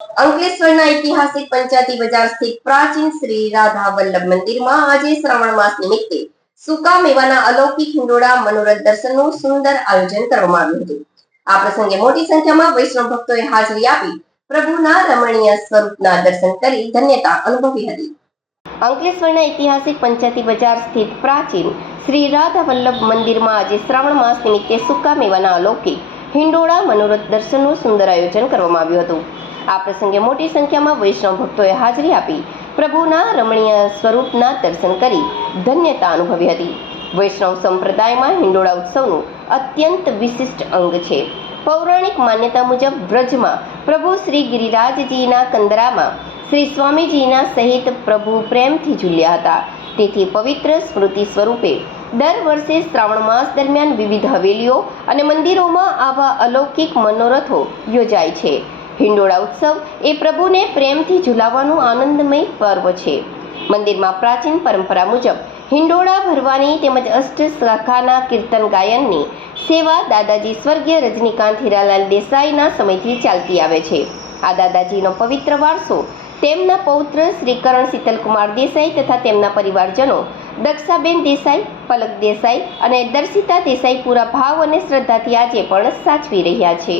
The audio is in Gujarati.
અંકલેશ્વરના ઐતિહાસિક પંચાયતી બજાર સ્થિત પ્રાચીન શ્રી રાધા વલ્લભ મંદિરમાં આજે શ્રાવણ માસ નિમિત્તે સૂકા મેવાના અલૌકિક હિંડોળા મનોરથ દર્શનનું સુંદર આયોજન કરવામાં આવ્યું હતું। આ પ્રસંગે મોટી સંખ્યામાં વૈષ્ણવ ભક્તોએ હાજરી આપી પ્રભુના રમણીય સ્વરૂપના દર્શન કરી ધન્યતા અનુભવી હતી। અંકલેશ્વરના ઐતિહાસિક પંચાયતી બજાર સ્થિત પ્રાચીન શ્રી રાધા વલ્લભ મંદિરમાં આજે શ્રાવણ માસ નિમિત્તે સૂકા મેવાના અલૌકિક હિંડોળા મનોરથ દર્શનનું સુંદર આયોજન કરવામાં આવ્યું હતું। આ પ્રસંગે મોટી સંખ્યામાં વૈષ્ણવ ભક્તોએ હાજરી આપી પ્રભુના રમણીય સ્વરૂપના દર્શન કરી ધન્યતા અનુભવી હતી। વૈષ્ણવ સંપ્રદાયમાં હિંડોળા ઉત્સવનું અત્યંત વિશિષ્ટ અંગ છે। પૌરાણિક માન્યતા મુજબ વ્રજમાં પ્રભુ શ્રી ગિરિરાજજીના કંદરામાં શ્રી સ્વામીજીના સહિત પ્રભુ પ્રેમથી ઝૂલ્યા હતા। તેથી પવિત્ર સ્મૃતિ સ્વરૂપે દર વર્ષે શ્રાવણ માસ દરમિયાન વિવિધ હવેલીઓ અને મંદિરોમાં આવા અલૌકિક મનોરથો યોજાય છે। હિંડોળા ઉત્સવ એ પ્રભુને પ્રેમથી ઝુલાવવાનું આનંદમય પર્વ છે। મંદિરમાં પ્રાચીન પરંપરા મુજબ હિંડોળા ભરવાની તેમજ અષ્ટ શાખાના કીર્તન ગાયનની સેવા દાદાજી સ્વર્ગીય રજનીકાંત હીરાલાલ દેસાઈના સમયથી ચાલતી આવે છે। આ દાદાજીનો પવિત્ર વારસો તેમના પૌત્ર શ્રી કરણ શીતલકુમાર દેસાઈ તથા તેમના પરિવારજનો દક્ષાબેન દેસાઈ, પલક દેસાઈ અને દર્શિતા દેસાઈ પૂરા ભાવ અને શ્રદ્ધાથી આજે પણ સાચવી રહ્યા છે।